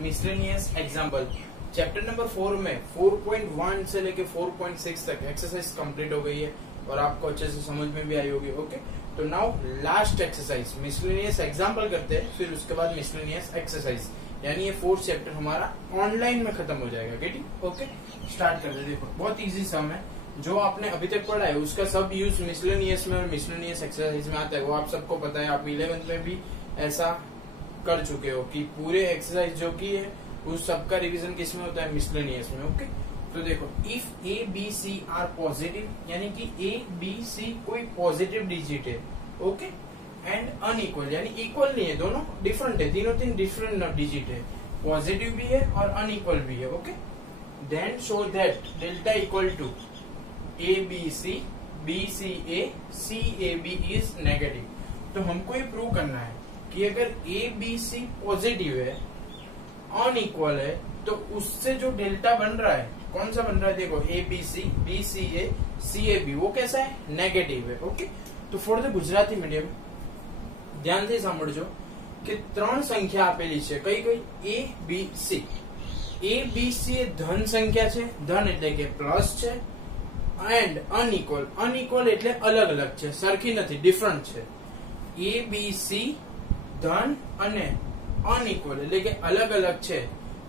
Miscellaneous example. Chapter number 4 में 4.1 से लेके 4.6 तक एक्सरसाइज कंप्लीट हो गई है और आपको अच्छे से समझ में भी आई होगी। ओके, तो now last exercise miscellaneous example करते हैं, फिर उसके बाद मिसलेनियस एक्सरसाइज, यानी ये 4th चैप्टर हमारा ऑनलाइन में खत्म हो जाएगा। गेटिंग? ओके, स्टार्ट करते हैं। देखो बहुत इजी सम है, जो आपने अभी तक पढ़ा है उसका सब यूज मिसलेनियस में और मिसलेनियस एक्सरसाइज में आता है, वो आप सबको पता है। आप 11th में भी ऐसा कर चुके हो कि पूरे एक्सरसाइज जो की है उस सबका रिवीजन किस में होता है? मिसलेनियस में। ओके, तो देखो if A B C are positive, यानी कि ए बी सी कोई पॉजिटिव डिजिट है, ओके, एंड अनइक्वल यानी इक्वल नहीं है, दोनों डिफरेंट है, तीन डिफरेंट डिजिट है, पॉजिटिव भी है और अनइक्वल भी है। Okay, then show that delta equal to A B C, B C A, C A B is negative. तो हमको ये प्रूव करना है कि अगर ए बी सी पॉजिटिव है, अनइक्वल है, तो उससे जो डेल्टा बन रहा है कौन सा बन रहा है? देखो ए B C A, C A B, वो कैसा है? नेगेटिव है। ओके, तो फॉर द गुजराती मीडियम ધ્યાન થી સાંભળજો કે ત્રણ સંખ્યા આપેલી છે, કઈ કઈ? એ બી સી। એ બી સી એ ધન સંખ્યા છે, ધન એટલે કે પ્લસ છે, એન્ડ અનઇક્વલ એટલે અલગ અલગ છે, સરખી નથી, ડિફરન્ટ છે। એ બી सी ધન અને અનઇક્વલ એટલે કે અલગ અલગ છે,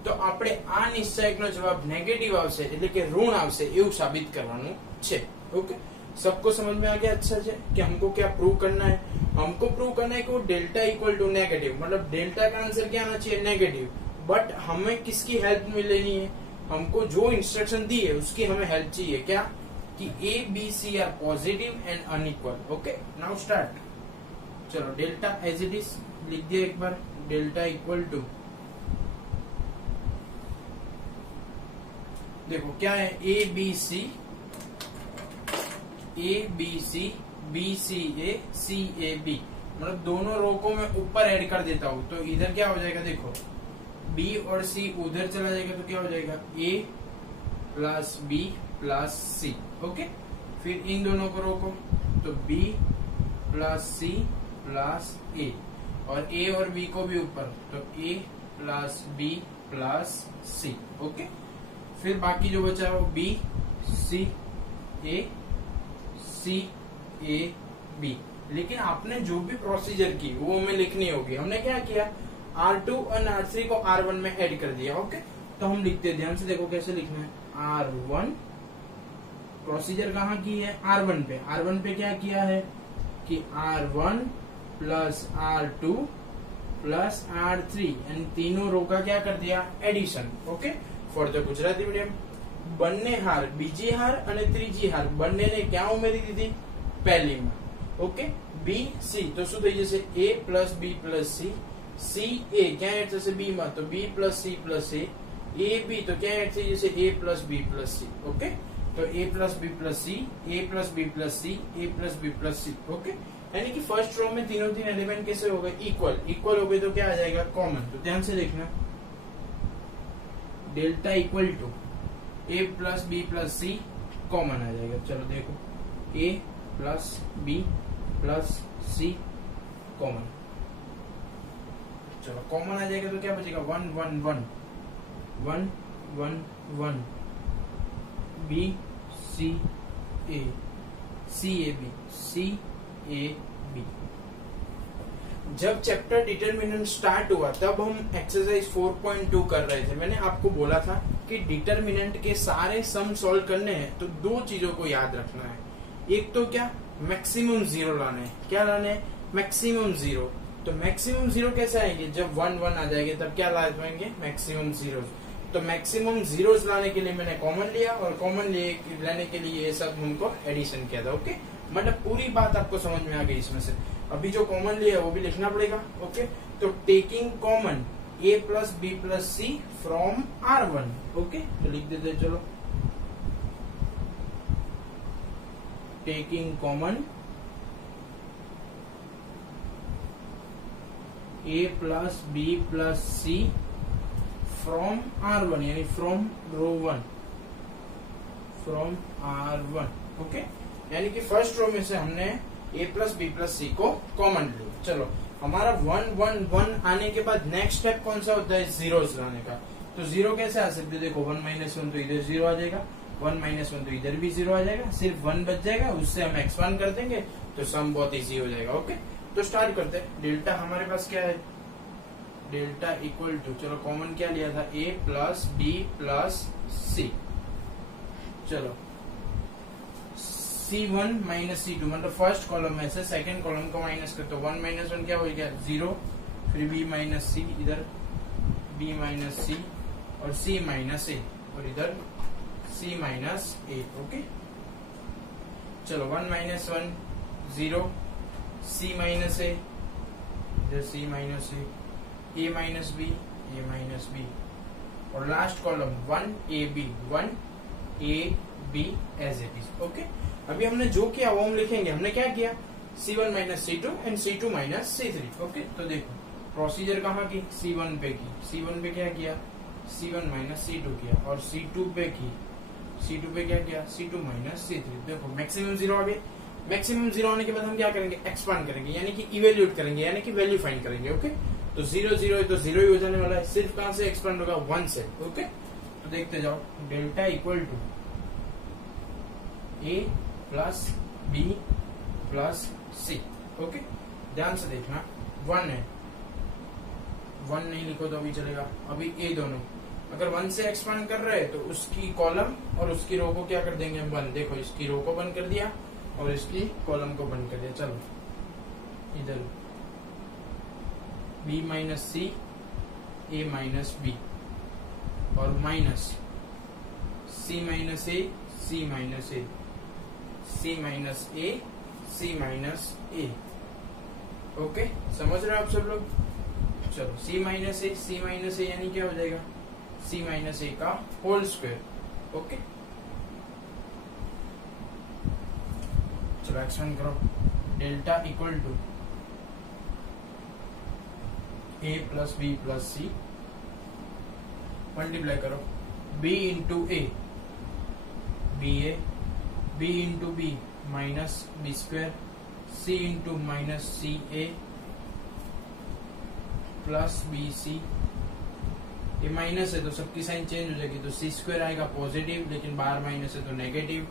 તો આપણે આ નિશ્ચયકનો જવાબ નેગેટિવ આવશે એટલે કે ઋણ આવશે એવું સાબિત કરવાનું છે। ઓકે, सबको समझ में आ गया अच्छा से कि हमको क्या प्रूव करना है? हमको प्रूव करना है कि वो डेल्टा इक्वल टू नेगेटिव, मतलब डेल्टा का आंसर क्या आना चाहिए? नेगेटिव। बट हमें किसकी हेल्प मिलेनी है? हमको जो इंस्ट्रक्शन दी है उसकी हमें हेल्प चाहिए। क्या? कि A B C are positive and unequal. Okay, now start. चलो डेल्टा एज इट इज लिख दिया एक बार, डेल्टा इक्वल टू, देखो क्या है? A B C, A B C, B C A, C A B, मतलब दोनों रो को मैं ऊपर ऐड कर देता हूं, तो इधर क्या हो जाएगा? देखो बी और सी उधर चला जाएगा, तो क्या हो जाएगा? ए plus B plus C. Okay, फिर इन दोनों को रोको, तो बी प्लस सी प्लस ए, और ए और बी को भी ऊपर, तो ए plus B plus C. Okay, फिर बाकी जो बचा है वो B C A, C A B. लेकिन आपने जो भी प्रोसीजर की वो हमें लिखनी होगी। हमने क्या किया? R2 और R3 को R1 में ऐड कर दिया। ओके, तो हम लिखते हैं, ध्यान से देखो कैसे लिखना है। R1 प्रोसीजर कहाँ की है? R1 पे। R1 पे क्या किया है कि R1 plus R2 plus R3, यानी तीनों रो का क्या कर दिया? Addition. Okay, for the Gujarati medium બંને હાર, બીજી હાર અને ત્રીજી હાર બંનેને ક્યાં ઉમેરી દીધી? પહેલીમાં। ઓકે, બી સી તો શું થઈ જશે? એ પ્લસ બી પ્લસ સી, સી એ ક્યાં એડ થશે? બી માં, તો બી પ્લસ સી પ્લસ એ બી તો ક્યાં એડ થઈ જશે? એ પ્લસ બી પ્લસ સી। ઓકે, તો ए plus B plus C, A plus B plus C, A plus B plus C. Okay, यानी कि फर्स्ट रो में तीनों तीन एलिमेंट कैसे हो गए? इक्वल। इक्वल हो गए तो क्या आ जाएगा? कॉमन। तो ध्यान से देखना, delta equal to A plus B plus C common आ जाएगा। चलो देखो, A plus B plus C common, चलो कॉमन आ जाएगा तो क्या बचेगा? 1 1 1 1 1 1 B C A, C A B, C A B. जब चैप्टर डिटरमिनेंट स्टार्ट हुआ तब हम एक्सरसाइज 4.2 कर रहे थे। मैंने आपको बोला था कि डिटरमिनेंट के सारे सम सॉल्व करने हैं तो दो चीजों को याद रखना है। एक तो क्या? मैक्सिमम जीरो लाने हैं। क्या लाने हैं? Maximum zero. तो मैक्सिमम जीरो कैसे आएंगे? जब 1 1 आ जाएंगे तब क्या लाएंगे? Maximum zero. तो मैक्सिमम जीरोस लाने के लिए मैंने कॉमन लिया, और कॉमन लेने के लिए ये सब हमको एडिशन किया था। ओके, मतलब पूरी बात आपको समझ में आ गई इसमें से। अभी जो कॉमन लिया वो भी लिखना पड़ेगा। ओके, तो taking common A plus B plus C from R1। Okay, तो लिख देते चलो, taking common A plus B plus C from R1, यानी from row 1, from R1। Okay, यानी कि फर्स्ट रो में से हमने ए प्लस बी प्लस सी को कॉमन लिया। चलो हमारा 1 1 1 आने के बाद नेक्स्ट स्टेप कौन सा होता है, जीरोस लाने का। तो जीरो कैसे आ सकते, देखो 1 - 1 तो इधर जीरो आ जाएगा, 1 - 1 तो इधर भी जीरो आ जाएगा, सिर्फ 1 बच जाएगा, उससे हम एक्सपांड कर देंगे तो सम बहुत इजी हो जाएगा। ओके, तो स्टार्ट करते हैं। डेल्टा हमारे पास क्या है, डेल्टा इक्वल टू, चलो कॉमन क्या लिया था, a plus b plus c। चलो C1 माइनस C2 मतलब फर्स्ट कॉलम में से सेकंड कॉलम को माइनस कर, तो 1 - 1 क्या हो गया, 0, फिर b माइनस c, इधर b माइनस c और c माइनस a, और इधर c माइनस a। ओके, चलो 1 - 1 0, c माइनस a, इधर c minus a minus b, a minus b, और last column 1 a b as it is. Okay, अभी हमने जो किया वो हम लिखेंगे। हमने क्या किया, C1 minus C2 and C2 minus C3। Okay, तो देखो प्रोसीजर कहाँ की, C1 पे की, C1 पे क्या किया, C1 माइनस C2 किया, और C2 पे की, C2 पे क्या किया, C2 माइनस C3। देखो मैक्सिमम जीरो आ गए। मैक्सिमम जीरो आने के बाद हम क्या करेंगे, एक्सपांड करेंगे, यानी कि इवेल्यूएट करेंगे, यानी कि वैल्यू फाइंड करेंगे। ओके, तो 0 0 है तो 0 ही हो जाने वाला है, सिर्फ कहां से एक्सपांड होगा, 1 से। ओके, तो देखते जाओ, delta equal to a plus b plus c। Okay, ध्यान से देखना, 1 है, 1 नहीं लिखो तो अभी चलेगा, अभी a दोनों अगर 1 से एक्सपांड कर रहे हैं तो उसकी कॉलम और उसकी रो को क्या कर देंगे हम, 1। देखो इसकी रो को बंद कर दिया और इसकी कॉलम को बंद कर दिया। चलो इधर b minus c, a minus b, और minus c minus a, c minus a, c minus a, c minus a। Okay, समझ रहे हो आप सब लोग। चलो c माइनस a यानी क्या हो जाएगा, c माइनस a का होल स्क्वायर। ओके, चलो एक्सपेंड करो, delta equal to a plus b plus c, multiply करो b into a, b into b minus b square, c into minus C A plus B C. ये minus है तो सबकी sign change हो जाएगी, तो सी स्क्वायर आएगा पॉजिटिव, लेकिन बाहर माइनस है तो नेगेटिव।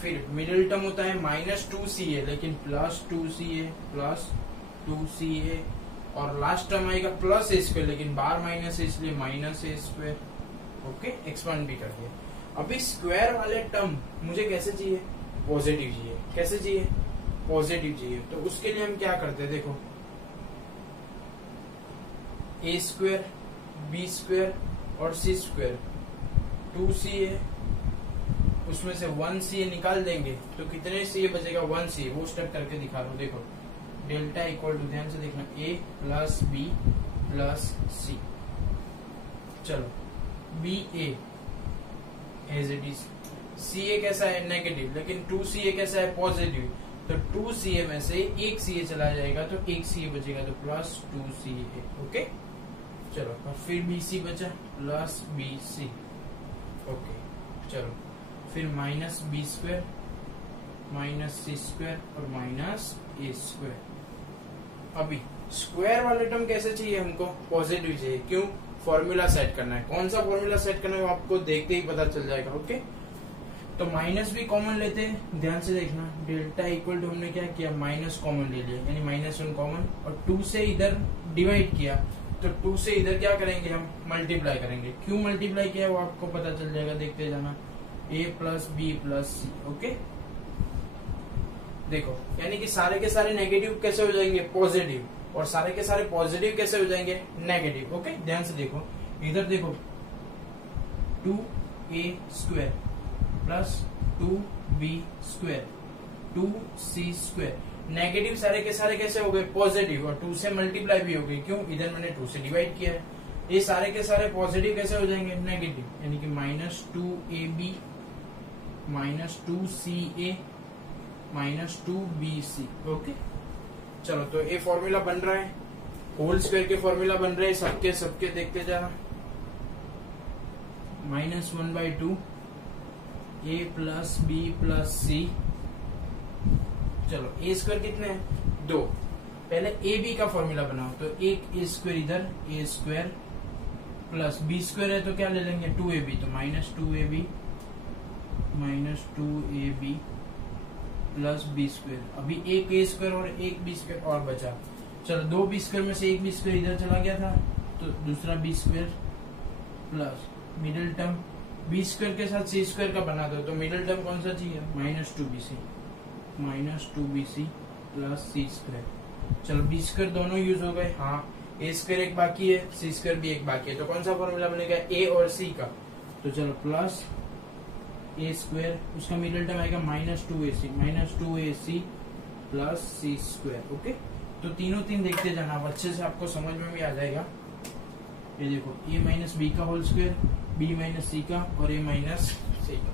फिर मिडिल टर्म होता है माइनस 2ca, लेकिन प्लस 2ca प्लस 2ca, और लास्ट टर्म आएगा प्लस ए स्क्वायर, लेकिन बाहर माइनस है इसलिए माइनस ए स्क्वायर। ओके, एक्सपांड भी कर दिया। अभी स्क्वायर वाले टर्म मुझे कैसे चाहिए, पॉजिटिव चाहिए। कैसे चाहिए, पॉजिटिव चाहिए। तो उसके लिए हम क्या करते हैं, देखो ए स्क्वायर, बी स्क्वायर और सी स्क्वायर, 2ca, उसमें से 1ca निकाल देंगे तो कितने ca बचेगा, 1ca। वो स्टेप करके दिखा रहा हूं। देखो डेल्टा इक्वल टू, ध्यान से देखना, a plus B plus C. चलो B A as it is, ca कैसा है, नेगेटिव, लेकिन 2ca कैसा है, पॉजिटिव। तो 2ca में से एक ca चला जाएगा तो एक ca बचेगा, तो प्लस 2ca। ओके, चलो और फिर bc बचा, प्लस bc। ओके, चलो फिर माइनस बी स्क्वायर, माइनस सी स्क्वायर और माइनस ए स्क्वायर। अभी स्क्वायर वाले टर्म कैसे चाहिए हमको, पॉजिटिव चाहिए। क्यों, फॉर्मूला सेट करना है। कौन सा फॉर्मूला सेट करना है वो आपको देखते ही पता चल जाएगा। ओके, तो माइनस भी कॉमन लेते हैं, ध्यान से देखना। डेल्टा इक्वल टू हमने क्या किया, माइनस कॉमन ले लिया, यानी -1 कॉमन, और 2 से इधर डिवाइड किया, तो 2 से इधर क्या करेंगे, हम मल्टीप्लाई करेंगे। क्यों मल्टीप्लाई किया वो आपको पता चल जाएगा, देखते जाना। a plus B plus C. Okay, देखो यानी कि सारे के सारे नेगेटिव कैसे हो जाएंगे, पॉजिटिव, और सारे के सारे पॉजिटिव कैसे हो जाएंगे, नेगेटिव। ओके, ध्यान से देखो, इधर देखो 2a square plus 2b square 2c square, negative सारे के सारे कैसे हो गए, पॉजिटिव, और 2 से मल्टीप्लाई भी हो गई। क्यों, इधर मैंने 2 से डिवाइड किया है। ये सारे के सारे पॉजिटिव कैसे हो जाएंगे, नेगेटिव, यानी कि -2ab minus 2ca minus 2bc। Okay, चलो तो ये फॉर्मूला बन रहा है, होल स्क्वायर के फॉर्मूला बन रहे हैं सबके सबके, देखते जाना। -1/2 a plus B plus C. चलो a स्क्वायर कितने हैं, 2, पहले ए बी का फॉर्मूला बनाओ, तो एक ए स्क्वायर इधर, ए स्क्वायर प्लस बी स्क्वायर है तो क्या ले लेंगे 2ab, तो -2ab प्लस बी स्क्वायर। अभी एक ए स्क्वायर और एक बी स्क्वायर और बचा, चलो 2 बी स्क्वायर में से एक बी स्क्वायर इधर चला गया था, तो दूसरा B square plus middle term B square के साथ सी स्क्वायर का बना दो, तो मिडिल टर्म कौन सा चाहिए -2bc प्लस सी स्क्वायर। चलो बी स्क्वायर दोनों यूज हो गए, हाँ ए स्क्वायर एक बाकी है, सी स्क्वायर भी एक बाकी है, तो कौन सा फॉर्मूला बनेगा ए और सी का, तो चलो प्लस ए स्क्वायर, उसका मिडिल टर्म आएगा -2ac प्लस सी स्क्वायर। ओके, तो तीनों देखते जाना, अब अच्छे से आपको समझ में भी आ जाएगा। ये देखो a माइनस बी का whole square, b minus C का और a माइनस सी का।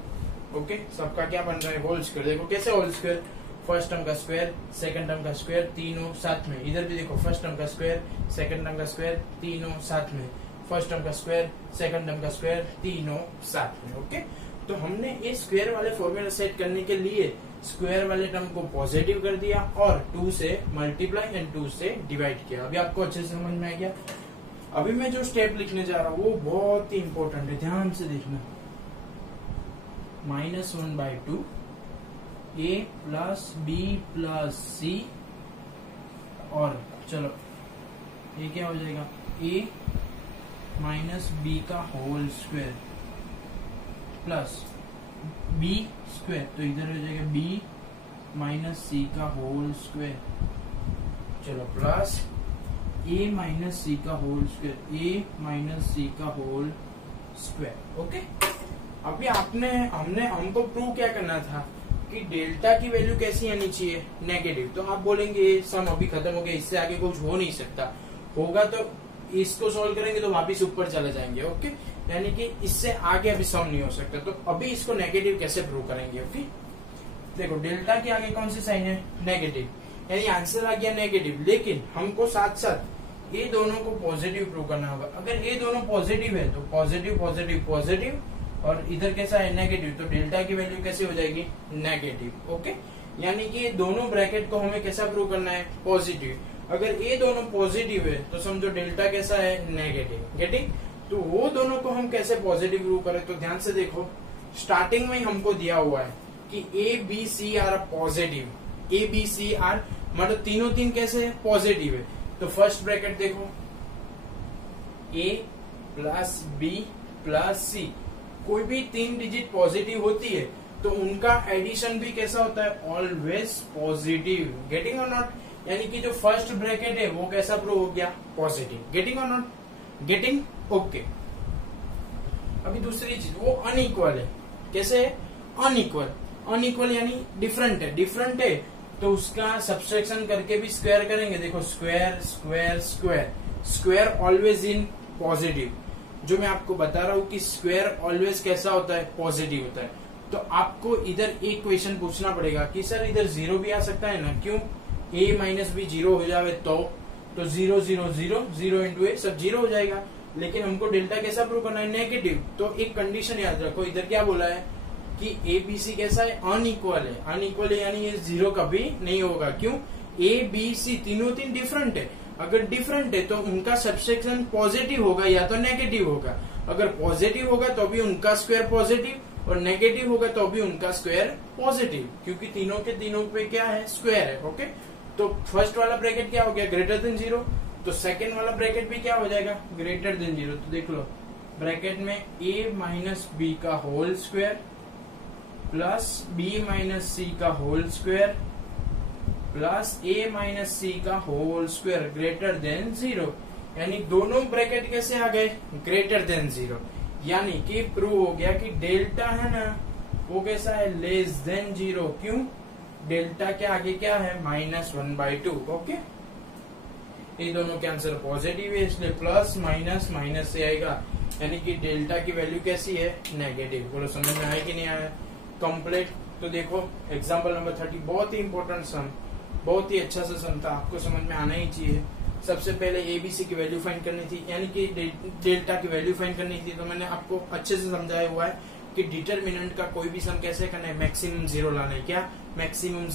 ओके, सबका क्या बन रहा है होल स्क्वायर। देखो कैसे होल स्क्वायर, फर्स्ट टर्म का स्क्वायर, सेकंड टर्म का स्क्वायर, तीनों साथ में। इधर भी देखो फर्स्ट टर्म का स्क्वायर, सेकंड टर्म का स्क्वायर, तीनों साथ में। फर्स्ट टर्म का स्क्वायर, सेकंड टर्म का स्क्वायर, तीनों साथ में। ओके, तो हमने ये स्क्वायर वाले फॉर्मूला सेट करने के लिए स्क्वायर वाले टर्म को पॉजिटिव कर दिया और 2 से मल्टीप्लाई एंड 2 से डिवाइड किया। अभी आपको अच्छे से समझ में आ गया। अभी मैं जो स्टेप लिखने जा रहा हूँ वो बहुत ही इंपॉर्टेंट है, ध्यान से देखना। -1/2 a plus B plus C, और चलो ये क्या हो जाएगा a माइनस बी का whole square plus B square, तो इधर हो जाएगा b माइनस सी का होल स्क्वायर। चलो प्लस a माइनस सी का whole square, a minus C का होल स्क्वायर। ओके, अभी हमको प्रूव क्या करना था कि डेल्टा की वैल्यू कैसी आनी चाहिए, नेगेटिव। तो आप बोलेंगे सम अभी खत्म हो गया, इससे आगे कुछ हो नहीं सकता, होगा तो इसको सॉल्व करेंगे तो वापिस ऊपर चले जाएंगे। ओके, यानी कि इससे आगे अभी सम नहीं हो सकता, तो अभी इसको नेगेटिव कैसे प्रूव करेंगे। ओके, देखो डेल्टा के आगे कौन सी साइन है, नेगेटिव, यानी आंसर आ गया नेगेटिव। लेकिन हमको साथ साथ ये दोनों को पॉजिटिव प्रूव करना होगा। अगर ये दोनों पॉजिटिव है तो पॉजिटिव पॉजिटिव पॉजिटिव, और इधर कैसा है नेगेटिव, तो डेल्टा की वैल्यू कैसे हो जाएगी नेगेटिव। ओके, यानी कि दोनों ब्रैकेट को हमें कैसा प्रूव करना है, पॉजिटिव। अगर ये दोनों पॉजिटिव है तो समझो डेल्टा कैसा है, नेगेटिव। गेटिंग, तो वो दोनों को हम कैसे पॉजिटिव प्रूव करें, तो ध्यान से देखो। स्टार्टिंग में हमको दिया हुआ है कि A B C are positive, A B C are मतलब तीनों कैसे है, पॉजिटिव है। तो फर्स्ट ब्रैकेट देखो, a plus B plus C, कोई भी 3 डिजिट पॉजिटिव होती है तो उनका एडिशन भी कैसा होता है, always positive. Getting or not, यानी कि जो फर्स्ट ब्रैकेट है वो कैसा प्रूव हो गया, positive. Getting or not, getting, okay. अभी दूसरी चीज, वो अनइक्वल है, कैसे है, अनइक्वल। अनइक्वल यानी डिफरेंट है तो उसका सब्सट्रैक्शन करके भी स्क्वायर करेंगे। देखो square square square, square always in positive. जो मैं आपको बता रहा हूँ कि स्क्वायर ऑलवेज कैसा होता है, पॉजिटिव होता है। तो आपको इधर एक क्वेश्चन पूछना पड़ेगा कि सर इधर 0 भी आ सकता है ना, क्यों, a माइनस बी 0 हो जाए तो 0 0 0 0 इंटू ए सब 0 हो जाएगा। लेकिन हमको डेल्टा कैसा प्रूव करना है, नेगेटिव। तो एक कंडीशन याद रखो, इधर क्या बोला है कि ए बी सी कैसा है, अनइक्वल है। अनइक्वल है यानी ये 0 कभी नहीं होगा, क्यों, ए बी सी तीनों डिफरेंट है। अगर डिफरेंट है तो उनका सब्सट्रैक्शन पॉजिटिव होगा या तो नेगेटिव होगा। अगर पॉजिटिव होगा तो भी उनका स्क्वायर पॉजिटिव, और नेगेटिव होगा तो भी उनका स्क्वायर पॉजिटिव, क्योंकि तीनों के तीनों पे क्या है, स्क्वायर है। ओके, तो फर्स्ट वाला ब्रैकेट क्या हो गया, ग्रेटर देन 0, तो सेकेंड वाला ब्रैकेट भी क्या हो जाएगा, ग्रेटर देन 0। तो देख लो ब्रैकेट में a माइनस बी का whole square plus b minus C का whole square plus a minus C का होल स्क्वायर ग्रेटर देन 0, यानी दोनों ब्रैकेट कैसे आ गए, ग्रेटर देन 0। यानी कि प्रूव हो गया कि डेल्टा है ना वो कैसा है, लेस देन 0। क्यों, डेल्टा के आगे क्या है, -1/2। ओके, ये दोनों के आंसर पॉजिटिव है, इसलिए प्लस माइनस माइनस से आएगा, यानी कि डेल्टा की वैल्यू कैसी है, नेगेटिव। बोलो समझ में आया कि नहीं आया, कंप्लीट। तो देखो एग्जांपल नंबर 30, बहुत ही इंपॉर्टेंट सम, बहुत ही अच्छा सा सम था, आपको समझ में आना ही चाहिए। सबसे पहले एबीसी की वैल्यू फाइंड करनी थी, यानी कि डेल्टा की वैल्यू फाइंड करनी थी। तो मैंने आपको अच्छे से समझाया हुआ है कि डिटरमिनेंट का कोई भी सम कैसे करना है, मैक्सिमम 0 लाना है। क्या, मैक्सिमम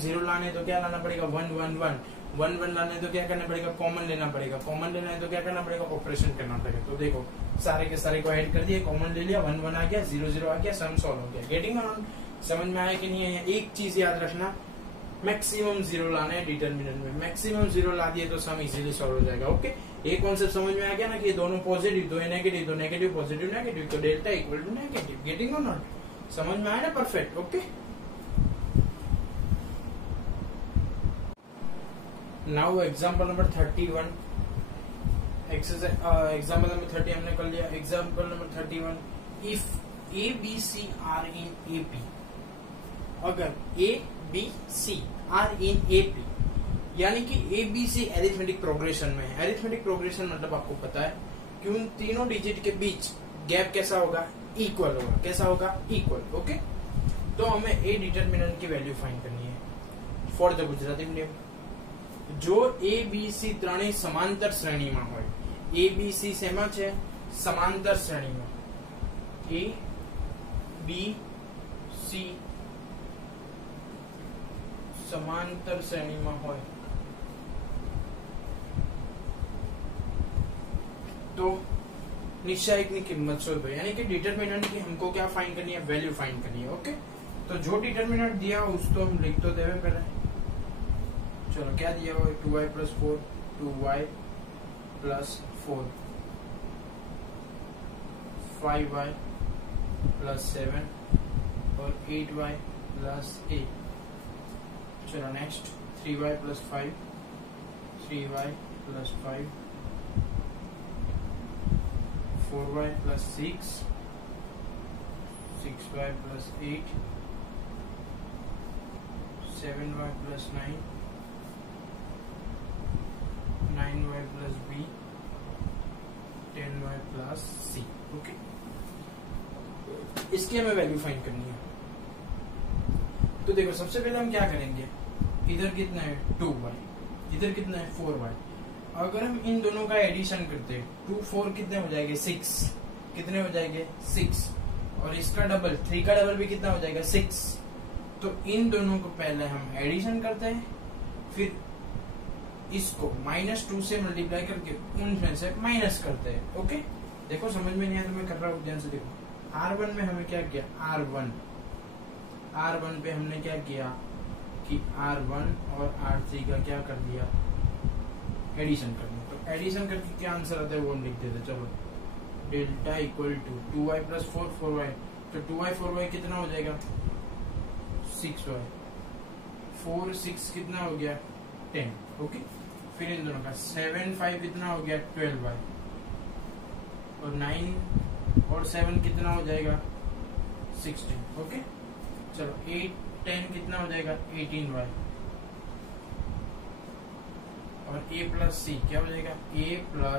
0 लाने तो क्या लाना पड़ेगा, 1 1 1 1 1 लाने तो क्या करना पड़ेगा, कॉमन लेना पड़ेगा, कॉमन लेना है तो क्या करना पड़ेगा, ऑपरेशन करना पड़ेगा। तो देखो सारे के सारे को ऐड कर दिए, कॉमन ले लिया, 1 1 आ गया, 0 0 आ गया, सम सॉल्व हो गया। Getting on? समझ में आया कि नहीं है? एक चीज याद रखना, मैक्सिमम 0 लाना है डिटरमिनेंट में, मैक्सिमम 0 ला दिए तो सम इजीली सॉल्व हो जाएगा। ओके, एक कॉन्सेप्ट समझ में आ गया ना कि ये दोनों पॉजिटिव, दो नेगेटिव, दो नेगेटिव पॉजिटिव नेगेटिव, तो delta equal to negative. Getting or not? समझ में आया ना? Perfect. Okay, now example number 31, exercise example number 30 हमने कर लिया। Example number 31, if A B C are in A P, अगर A B C are in A P, यानी कि A B C arithmetic progression में है। एरिथमेटिक प्रोग्रेशन मतलब आपको पता है कि उन तीनों डिजिट के बीच गैप कैसा होगा, इक्वल होगा। कैसा होगा, इक्वल। ओके, तो हमें ए डिटरमिनेंट की वैल्यू फाइंड करनी है फॉर द गुजराती मीडियम। जो ए बी सी ત્રણેય સમાંતર શ્રેણીમાં હોય, ए बी सी શેમાં છે, સમાંતર શ્રેણીમાં। ए बी सी समांतर श्रेणीમાં હોય तो निश्चायक की कीमत शोधो, यानी कि डिटरमिनेंट की हमको क्या फाइंड करनी है, वैल्यू फाइंड करनी है। ओके, तो जो डिटरमिनेंट दिया हो उसको हम लिख तो देवे पहले। चलो क्या दिया हुआ है, 2y + 4, 2y + 4, 5y + 7 और 8y + 8। चलो next, 3y + 5, 3y + 5, 4y + 6, 6y + 8, 7y + 9, 9y + b, 10y + c। Okay, इसकी हमें वैल्यू फाइंड करनी है। तो देखो सबसे पहले हम क्या करेंगे, इधर कितना है 2y, इधर कितना है 4y। अगर हम इन दोनों का एडिशन करते हैं, 2 4 कितने हो जाएंगे 6, कितने हो जाएंगे 6, और इसका डबल 3 का डबल भी कितना हो जाएगा 6। तो इन दोनों को पहले हम एडिशन करते हैं, फिर इसको -2 से मल्टीप्लाई करके उनमें से माइनस करते हैं। ओके, देखो समझ में नहीं आया तो मैं कर रहा हूँ, ध्यान से देखो। R1 में हमें क्या किया, R1 पे हमने क्या किया कि R1 और R3 का क्या कर दिया, एडिशन कर दिया। तो एडिशन करके क्या आंसर आता है वो हम लिख देते। चलो, delta equal to 2y + 4 4y, तो 2y 4y कितना हो जाएगा 6y, 4 6 कितना हो गया 10। ओके, फिर इन दोनों का 7 5 कितना हो गया 12y, और 9 और 7 कितना हो जाएगा 16। ओके, चलो 8 10 कितना हो जाएगा 18y, और a + c क्या हो जाएगा a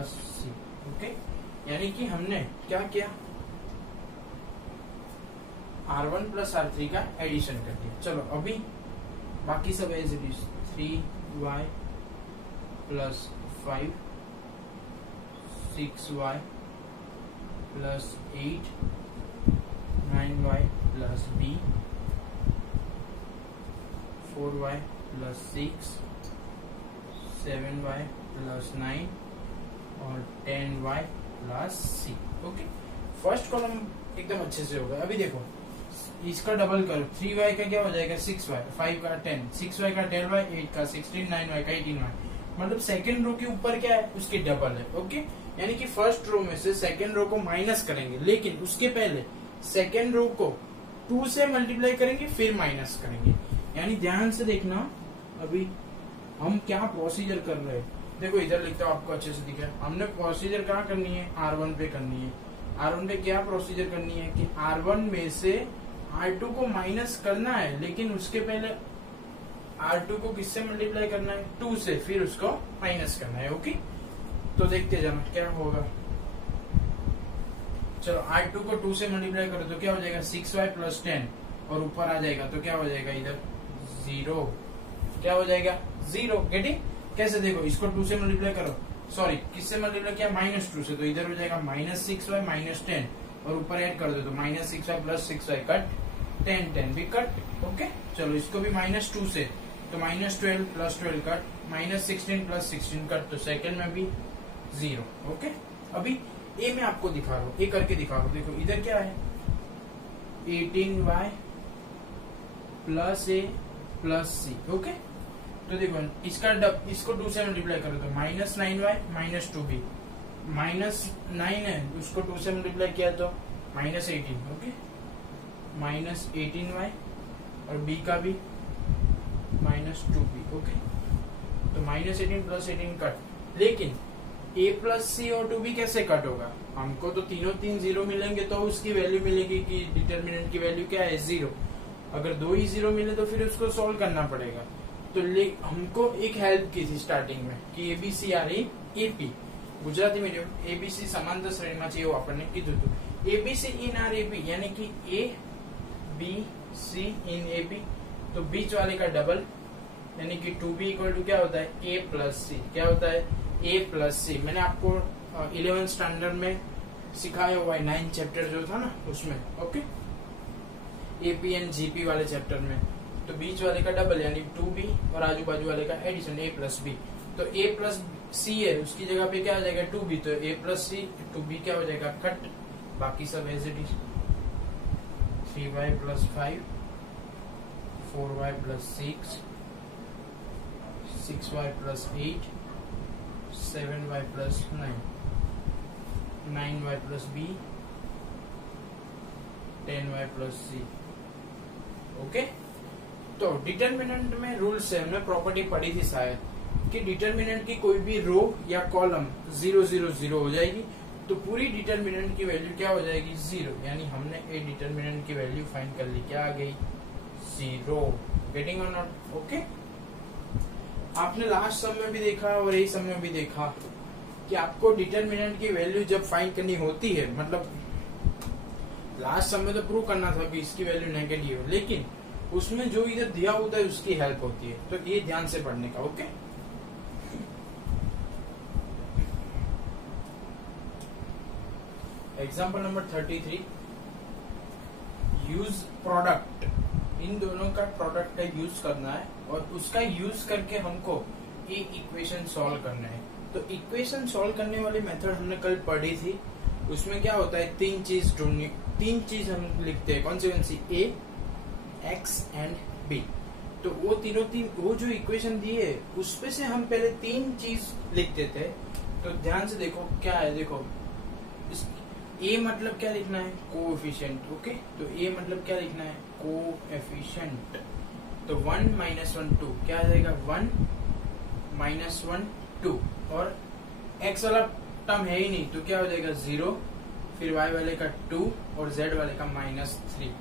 + c। ओके, यानी कि हमने क्या किया, R1 + R3 का एडिशन कर दिया। चलो अभी बाकी सब as it is, 3y + 5, 6y + 8, 9y + b, 4y + 6, 7y + 9 और 10y + c। Okay, first column एकदम अच्छे से होगा। अभी देखो इसका डबल करो, 3y का क्या हो जाएगा 6y, 5 का 10, 6y का 12y, 8 का 16, 9y का 18y। मतलब सेकेंड रो के ऊपर क्या है, उसकी डबल है। ओके, यानी कि फर्स्ट रो में से सेकेंड रो को माइनस करेंगे, लेकिन उसके पहले सेकेंड रो को 2 से मल्टीप्लाई करेंगे फिर माइनस करेंगे। यानी ध्यान से देखना अभी हम क्या प्रोसीजर कर रहे हैं। देखो इधर लिखता हूँ आपको अच्छे से दिखा है, हमने प्रोसीजर कहाँ करनी है, R1 पे करनी है। R1 पे क्या प्रोसीजर करनी है कि R1 में से R2 को माइनस करना है, लेकिन उसके पहले R2 को किससे मल्टीप्लाई करना है 2 से, फिर उसको माइनस करना है। ओके, तो देखते जाना क्या होगा। चलो R2 को 2 से मल्टीप्लाई करो तो क्या हो जाएगा 6y + 10, और ऊपर आ जाएगा तो क्या हो जाएगा इधर 0, क्या हो जाएगा 0। गेटिंग? कैसे देखो, इसको 2 से मल्टीप्लाई करो, सॉरी किससे मल्टीप्लाई किया -2 से, तो इधर हो जाएगा -6y - 10, और ऊपर ऐड कर दो तो -6y + 6y कट, 10 10 भी कट। ओके, चलो इसको भी -2 से, तो -12 + 12 कट, -16 + 16 कट, तो सेकंड में भी 0। ओके, अभी ए में आपको दिखा रहा हूँ, ए करके दिखा रहा हूँ। देखो इधर क्या है, 18y + a + c। ओके, तो देखो इसको 2 से मल्टीप्लाई करो तो -9y - 2b, -9 है उसको 2 से मल्टीप्लाई किया तो -18। ओके, -18y और b का भी -2b। ओके, तो -18 + 18 कट, लेकिन a + c और 2b कैसे कट होगा? हमको तो तीनों 0 मिलेंगे तो उसकी वैल्यू मिलेगी कि डिटर्मिनेंट की वैल्यू क्या है, 0। अगर 2 ही 0 मिले तो फिर उसको सॉल्व करना पड़ेगा। तो हमको एक हेल्प की थी स्टार्टिंग में कि एबीसी आ रही एपी, गुजराती मीडियम एबीसी समांतर श्रेणी में चाहिए आपने कीधुं तो एबीसी इन आर एपी, यानी कि A B C in AP, तो बीच वाले का डबल, यानी कि 2b = क्या होता है, a + c। क्या होता है, a + c। मैंने आपको 11th स्टैंडर्ड में सिखाया हुआ है, 9 चैप्टर जो था ना उसमें। ओके, एपी एंड जीपी वाले चैप्टर में, तो बीच वाले का डबल यानी 2b और आजू बाजू वाले का एडिशन a + b। तो a + c है, उसकी जगह पे क्या हो जाएगा 2b, तो a + c 2b क्या हो जाएगा कट, बाकी सब as it is. 3y + 5, 4y + 6, 6y + 8, 7y + 9, 9y + b, 10y + c। Okay, तो डिटर्मिनेंट में रूल्स है, हमने प्रॉपर्टी पढ़ी थी शायद कि डिटर्मिनेंट की कोई भी रो या कॉलम 0 0 0 हो जाएगी तो पूरी डिटर्मिनेंट की वैल्यू क्या हो जाएगी, 0। यानी हमने ए डिटर्मिनेंट की वैल्यू फाइंड कर ली, क्या आ गई, 0। Getting or not? ओके, आपने लास्ट सम में भी देखा और यही सम में भी देखा कि आपको डिटर्मिनेंट की वैल्यू जब फाइंड करनी होती है, मतलब लास्ट सम में तो प्रूव करना था कि इसकी वैल्यू नेगेटिव है, लेकिन उसमें जो इधर दिया होता है उसकी हेल्प होती है, तो ये ध्यान से पढ़ने का। Okay, example number 33, use product. इन दोनों का प्रोडक्ट का यूज करना है और उसका यूज करके हमको ये इक्वेशन सॉल्व करना है। तो इक्वेशन सॉल्व करने वाली मेथड हमने कल पढ़ी थी, उसमें क्या होता है, 3 चीज ढूंढनी, 3 चीज हम लिखते हैं, कौन सी ए एक्स एंड बी। तो वो वो जो इक्वेशन दी है उसपे से हम पहले 3 चीज लिखते थे। तो ध्यान से देखो क्या है, देखो ए मतलब क्या लिखना है, कोएफिशिएंट। ओके, तो ए मतलब क्या लिखना है, कोएफिशिएंट। तो 1 - 1 2 क्या आ जाएगा, 1 - 1 2, और एक्स वाला टर्म है ही नहीं तो क्या हो जाएगा 0, फिर y वाले का 2 और z वाले का -3,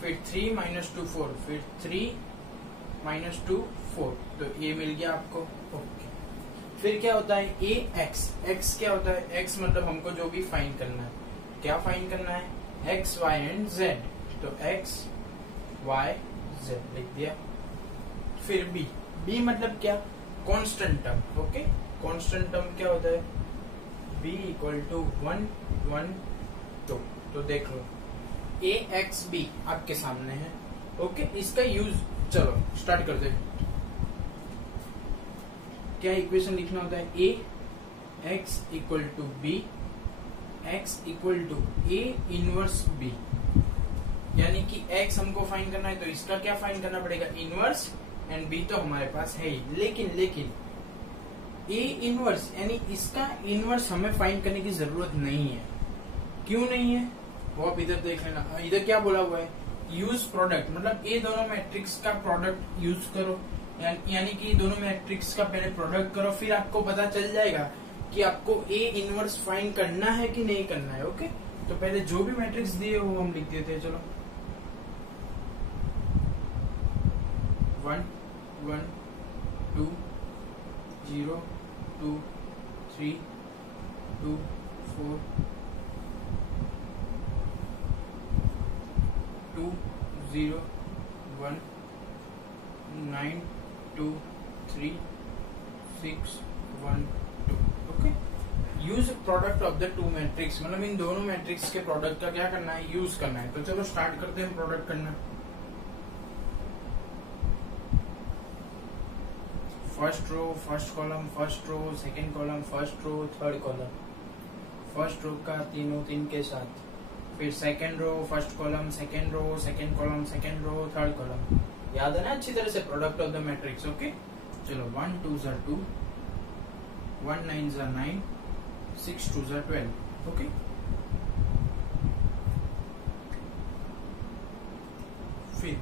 फिर 3 - 2 4, फिर 3 - 2 4, तो ये मिल गया आपको। ओके, फिर क्या होता है ए एक्स, एक्स क्या होता है, एक्स मतलब हमको जो भी फाइंड करना है, क्या फाइंड करना है, एक्स वाई एंड जेड, तो एक्स वाई जेड लिख दिया। फिर बी, बी मतलब क्या, constant term. Okay, constant term क्या होता है, b = 1 1 2। तो देख लो ए एक्स बी आपके सामने है। ओके, इसका यूज चलो स्टार्ट करते हैं। क्या इक्वेशन लिखना होता है, A X = b, X = a inverse b, यानी कि x हमको फाइंड करना है तो इसका क्या फाइंड करना पड़ेगा, इनवर्स, एंड b तो हमारे पास है ही। लेकिन ए इनवर्स यानी इसका इनवर्स हमें फाइंड करने की जरूरत नहीं है। क्यों नहीं है वो आप इधर देख लेना। इधर क्या बोला हुआ है, यूज प्रोडक्ट, मतलब ये दोनों मैट्रिक्स का प्रोडक्ट यूज करो, यानी कि दोनों मैट्रिक्स का पहले प्रोडक्ट करो, फिर आपको पता चल जाएगा कि आपको ए इनवर्स फाइंड करना है कि नहीं करना है। ओके, तो पहले जो भी मैट्रिक्स दिए वो हम लिख देते हैं। चलो 1 1 2 0 2 3 2 4 2 0 1 9 2 3 6 1 2। Okay, use product of the two matrix, मतलब इन दोनों मैट्रिक्स के प्रोडक्ट का क्या करना है, यूज करना है। तो चलो स्टार्ट करते हैं प्रोडक्ट करना। First row first column first row second column first row third column, first row का तीनों तीन के साथ, फिर second row first column second row second column second row third column. याद है ना अच्छी तरह से product of the matrix. Okay चलो 1 2 ज़ा 2, 1 9 ज़ा 9, 6 2 ज़ा 12। ओके फिर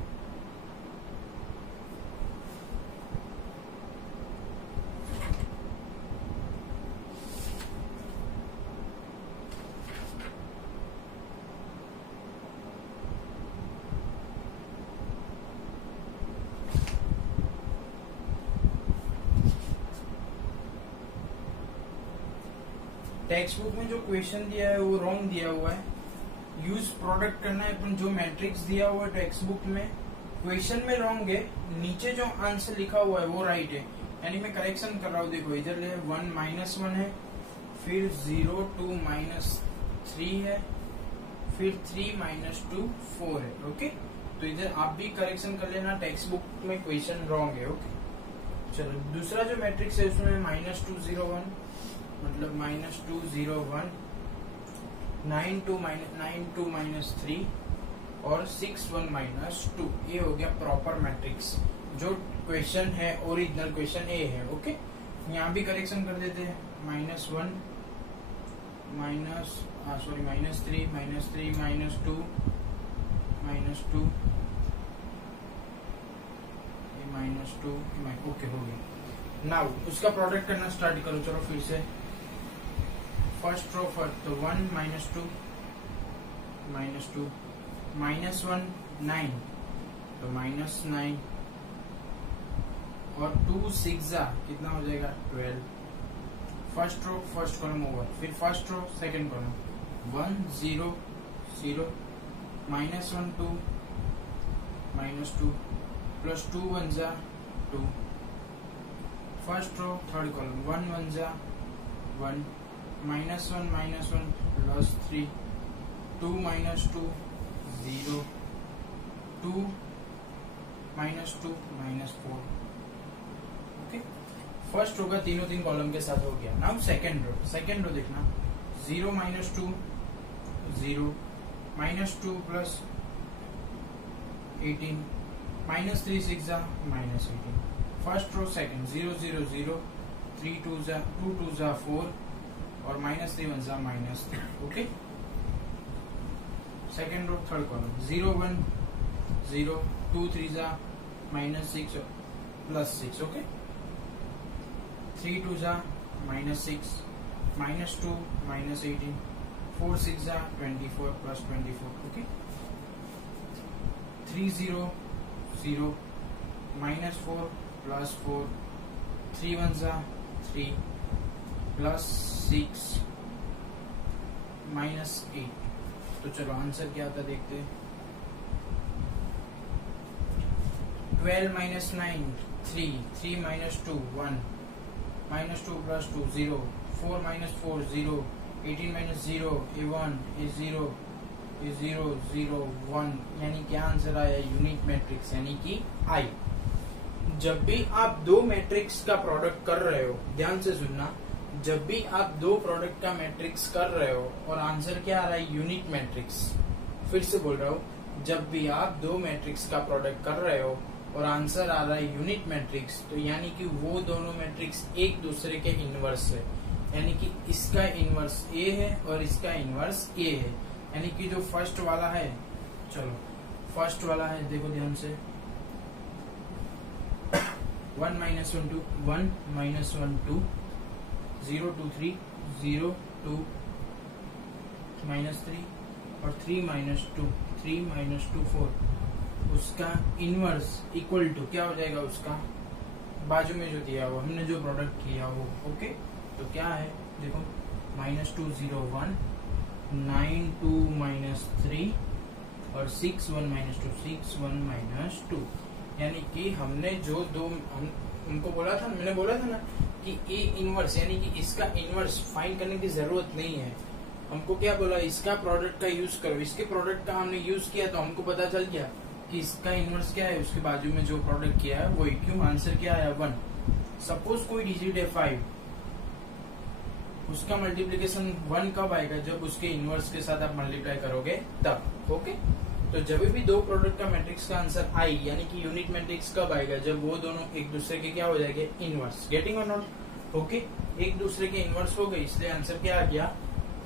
टेक्स्ट बुक में जो क्वेश्चन दिया है वो रॉन्ग दिया हुआ है। यूज प्रोडक्ट करना है अपन, जो मैट्रिक्स दिया हुआ है टेक्स्ट बुक में क्वेश्चन में रॉन्ग है, नीचे जो आंसर लिखा हुआ है वो राइट है। यानी मैं करेक्शन कर रहा हूँ, देखो इधर 1 -1 है, फिर 0 2 -3 है, फिर 3 -2 4 है। ओके तो इधर आप भी करेक्शन कर लेना, टेक्स्ट बुक में क्वेश्चन रॉन्ग है। ओके चलो दूसरा जो मैट्रिक्स है उसमें -2 0 1, मतलब -2 0 1, 9 2 -3 और 6 1 -2। ये हो गया प्रॉपर मैट्रिक्स। जो क्वेश्चन है ओरिजिनल क्वेश्चन ए है। ओके यहाँ भी करेक्शन कर देते हैं, -1 -3 -2 -2 ओके हो गया। नाउ उसका प्रोडक्ट करना स्टार्ट करो। चलो फिर से फर्स्ट रो फर्स्ट तो 1 -2 -2 -1 9 तो -9 और 2 6 कितना हो जाएगा 12। First row first column over, फिर first row second column 1 0 0 -1 2 -2 plus 2 1 2। First row third column 1 1 1 -1 plus 3 2 -2 0 2 -2 -4। Okay first row का तीनों तीन कॉलम के साथ हो गया। नाउ सेकंड रो देखना 0 -2 0 -2 प्लस 18 -3 6 -18। फर्स्ट रो सेकंड 0 0 0 3 2 4 और -3 1 -3। Okay second row third column 0 1 0 2 3 -6 plus 6। Okay 3 2 -6 -2 -18 4 6 24 plus 24। Okay 3 0 0 -4 plus 4 3 1 3 plus 6 -8। तो चलो आंसर क्या आता देखते हैं। 12 -9 3 3 -2 1 -2 प्लस 2 0 4 -4 0 18 -0 A1 A0 A0 0 1। यानी क्या आंसर आया यूनिक मैट्रिक्स यानी कि आई। जब भी आप दो मैट्रिक्स का प्रोडक्ट कर रहे हो, ध्यान से सुनना, जब भी आप दो प्रोडक्ट का मैट्रिक्स कर रहे हो और आंसर क्या आ रहा है यूनिक मैट्रिक्स, फिर से बोल रहा हूँ, जब भी आप दो मैट्रिक्स का प्रोडक्ट कर रहे हो और आंसर आ रहा है यूनिक मैट्रिक्स, तो यानी कि वो दोनों मैट्रिक्स एक दूसरे के इनवर्स है। यानी कि इसका इनवर्स ए है और इसका इनवर्स ए है। यानी कि जो फर्स्ट वाला है, चलो फर्स्ट वाला है देखो ध्यान से 1 -1 2 1 -1 2 0 2 3 0 2 -3 और 3 -2 3 -2 4। उसका इनवर्स इक्वल टू क्या हो जाएगा, उसका बाजू में जो दिया हुआ हमने जो प्रोडक्ट किया वो। ओके तो क्या है देखो -2 0 1 9 2 -3 और 6 1 -2 6 1 -2। यानी कि हमने जो दो हमको बोला था, मैंने बोला था ना कि ए इनवर्स यानी कि इसका इनवर्स फाइंड करने की जरूरत नहीं है। हमको क्या बोला, इसका प्रोडक्ट का यूज करो। इसके प्रोडक्ट का हमने यूज किया तो हमको पता चल गया कि इसका इनवर्स क्या है, उसके बाजू में जो प्रोडक्ट किया है वही, क्यों, आंसर क्या आया 1। सपोज कोई डिजिट है 5, उसका मल्टीप्लीकेशन 1 कब आएगा, जब उसके इनवर्स के साथ आप मल्टीप्लाई करोगे तब। ओके, तो जब भी दो प्रोडक्ट का मैट्रिक्स का आंसर आई यानी कि यूनिट मैट्रिक्स कब आएगा, जब वो दोनों एक दूसरे के क्या हो जाएंगे, inverse. Getting or not? Okay, एक दूसरे के इनवर्स हो गए, इसलिए आंसर क्या आ गया,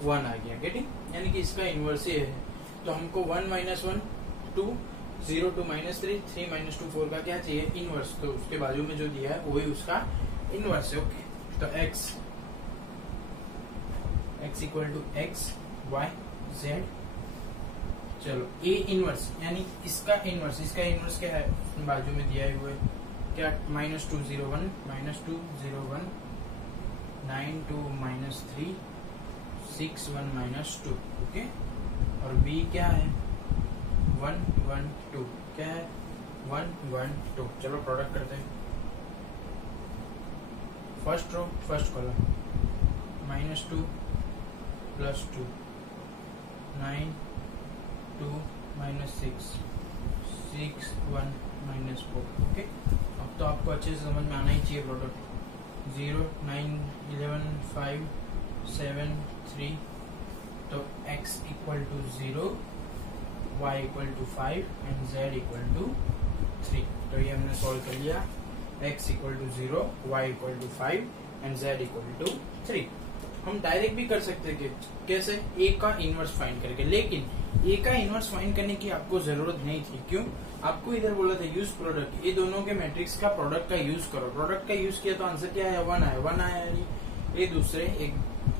1 आ गया। गेटिंग, यानी कि इसका इनवर्स ही है। तो हमको 1 - 1 2 0 2 -3 3 -2 4 का क्या चाहिए, इनवर्स। तो उसके बाजू में जो दिया है वही उसका इनवर्स है। ओके, तो x equal to x y z। चलो a इनवर्स यानी इसका इनवर्स क्या है, बाजू में दिया हुआ है क्या, -2 0 1 -2 0 1 9 2 -3 6 1 -2। ओके, और b क्या है 1 1 2, क्या है 1 1 2। चलो प्रोडक्ट करते हैं। First row first column -2 + 2 9 2 -6 6 1 -4। Okay, अब तो आपको अच्छे से समझ में आना ही चाहिए प्रोडक्ट। 0 9 11 5 7 3, तो x equal to 0 y equal to 5 and z equal to 3। तो ये हमने सॉल्व कर लिया, x equal to 0 y equal to 5 and z equal to 3। हम डायरेक्ट भी कर सकते हैं, कैसे, a का इनवर्स फाइंड करके, लेकिन a का इनवर्स फाइंड करने की आपको जरूरत नहीं थी। क्यों, आपको इधर बोला था यूज प्रोडक्ट, ये दोनों के मैट्रिक्स का प्रोडक्ट का यूज करो। प्रोडक्ट का यूज किया तो आंसर क्या है, 1 आया। 1 आया यानी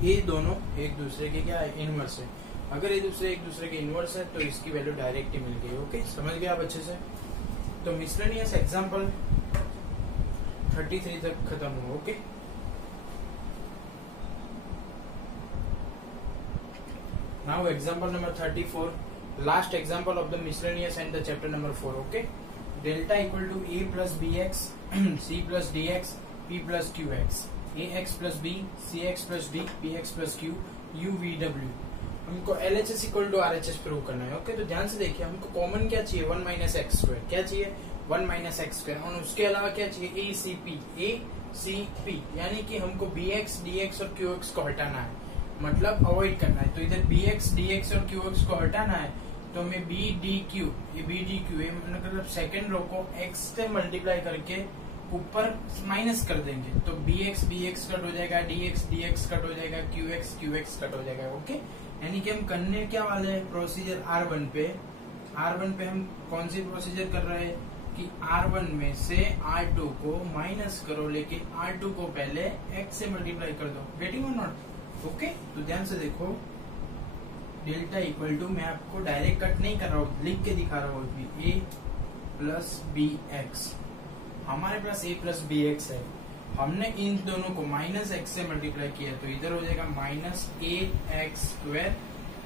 ये दोनों एक दूसरे के क्या है, इनवर्स है। अगर ये दूसरे एक दूसरे के इनवर्स है तो इसकी वैल्यू डायरेक्ट ही मिल गई। ओके, समझ गए आप अच्छे से। तो मिसलेनियस एग्जांपल 33 तक खत्म हुआ। Okay, now example number 34, last example of the miscellaneous and the chapter number 4. Okay, delta equal to a plus bx c plus dx p plus qx, ax plus b cx plus d px plus q u v w। हमको LHS equal to RHS prove करना है। Okay, तो ध्यान से देखिए, हमको common क्या चाहिए, 1 - x²। क्या चाहिए, 1 - x²। और उसके अलावा क्या चाहिए, ACP यानी कि हमको bx dx और qx को हटाना है, मतलब अवॉइड करना है। तो इधर bx dx और qx को हटाना है, तो हमें bdq ये मतलब सेकंड रो को x से मल्टीप्लाई करके ऊपर माइनस कर देंगे। तो bx कट हो जाएगा, dx कट हो जाएगा, qx कट हो जाएगा। ओके, यानी कि हम करने क्या वाले हैं, प्रोसीजर R1 पे हम कौन सी प्रोसीजर कर रहे हैं कि R1 में से R2 को माइनस करो, लेकिन R2 को पहले x से मल्टीप्लाई कर दो। Getting or not? ओके, तो ध्यान से देखो, डेल्टा इक्वल टू, मैं आपको डायरेक्ट कट नहीं कर रहा हूँ, लिख के दिखा रहा हूँ, a प्लस बी एक्स। हमारे पास a प्लस बी एक्स है, हमने इन दोनों को माइनस एक्स से मल्टीप्लाई किया, तो इधर हो जाएगा माइनस (a)x²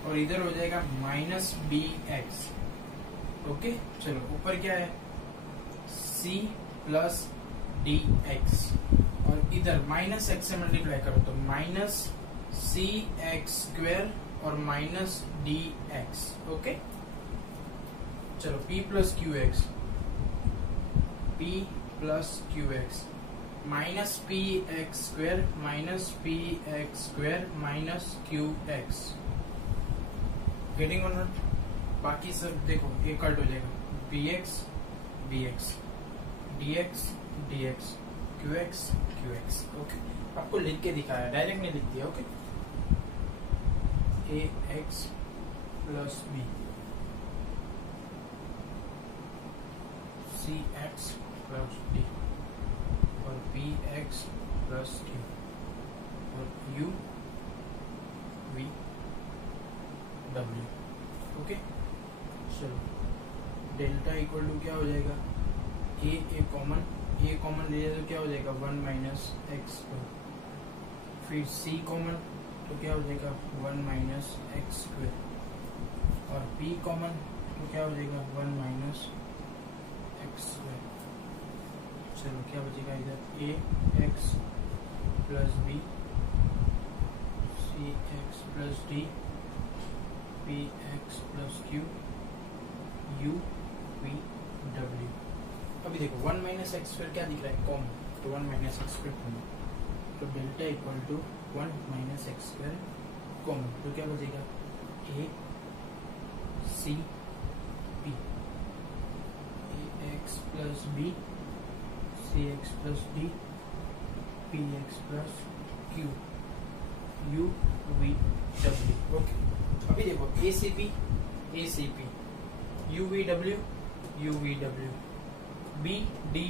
और इधर हो जाएगा माइनस (b)x। ओके, चलो ऊपर क्या है, c प्लस dx और इधर माइनस एक्स से मल्टीप्लाई करो तो माइनस (c)x² और माइनस dx। ओके, चलो p plus qx minus (px²) minus (px² minus qx। Getting or not? बाकी सब देखो, ये कट हो जाएगा, bx dx qx। ओके, आपको लिख के दिखाया, डायरेक्ट नहीं लिख दिया। Okay, ax plus b cx plus d और px प्लस q और u v w। ओके, चलो डेल्टा इक्वल टू क्या हो जाएगा, a कॉमन ले जाए तो क्या हो जाएगा 1 - x², फिर c कॉमन तो क्या हो जाएगा 1 - x² और p कॉमन तो क्या हो जाएगा 1 - x²। चलो क्या बचेगा इधर, ax plus b cx plus d px plus q u v W. अभी देखो 1 माइनस एक्स स्क्वायर क्या दिख रहा है, कॉमन, तो 1 माइनस एक्स स्क्वायर कॉमन, तो delta equal to 1 minus X square common, तो क्या बचेगा A C B, A X plus B C X plus D P X plus Q U V W. Okay, अभी देखो A C P U V W B D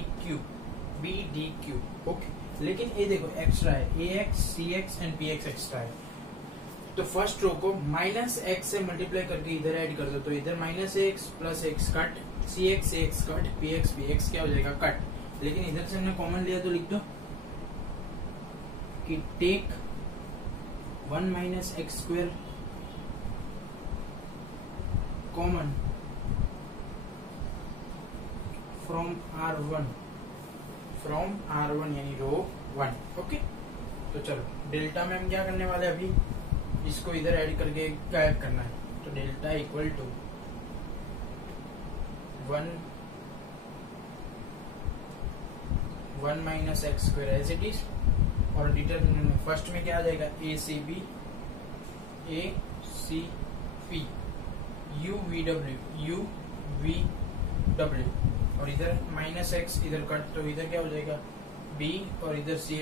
Q. Okay, लेकिन ये देखो extra है, A X C X and P X extra है, तो first row को minus x से मल्टीप्लाई करके इधर ऐड कर दो, तो इधर minus X plus X cut, C X cut, P X क्या हो जाएगा कट, लेकिन इधर से हमने कॉमन लिया तो लिख दो कि take 1 minus X square common from R1 यानी रो 1। ओके, तो चलो डेल्टा में हम क्या करने वाले हैं, अभी इसको इधर ऐड करके गायब करना है, तो delta equal to 1 minus X square as it is, और डिटरमिनेंट में फर्स्ट में क्या आ जाएगा A C P U V W, और इधर माइनस एक्स इधर कट, तो इधर क्या हो जाएगा बी, और इधर सी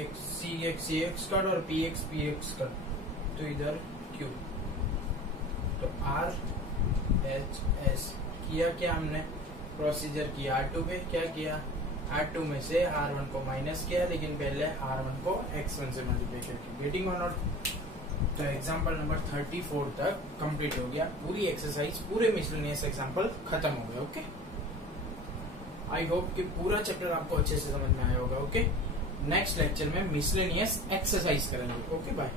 एक्स कट, और पी एक्स कट, तो इधर क्यू, तो आर एच एस किया क्या हमने, प्रोसीजर किया R2 पे, क्या किया R2 में से R1 को माइनस किया, लेकिन पहले R1 को X1 से मल्टीप्लाई करके, गेटिंग और नॉट। तो एग्जांपल नंबर 34 तक कंप्लीट हो गया, पूरी एक्सरसाइज, पूरे मिसलेनियस एग्जांपल खत्म हो गए। ओके, आई होप कि पूरा चैप्टर आपको अच्छे से समझ में आया होगा। ओके, नेक्स्ट लेक्चर में मिसलेनियस एक्सरसाइज करेंगे। Okay, bye.